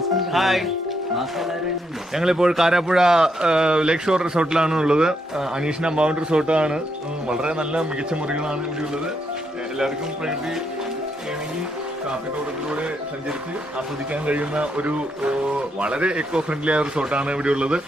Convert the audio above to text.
Hi, ഞങ്ങളിപ്പോൾ കാരാപ്പുഴ ലേക്ക് shore റിസോർട്ടിലാണ് ഉള്ളത്. അനീഷിന് അമ്പാവൻ റിസോർട്ടാണ്. വളരെ നല്ല മികച്ച മുറികളാണ് ഇവിടെ ഉള്ളത്. എല്ലാവർക്കും പ്രകൃതി വേണമെങ്കിൽ കാപ്പിത്തോട്ടത്തിലൂടെ സഞ്ചരിച്ച് ആസ്വദിക്കാൻ കഴിയുന്ന ഒരു വളരെ എക്കോ ഫ്രണ്ട്ലി ആയ റിസോർട്ടാണ് ഇവിടെ ഉള്ളത്.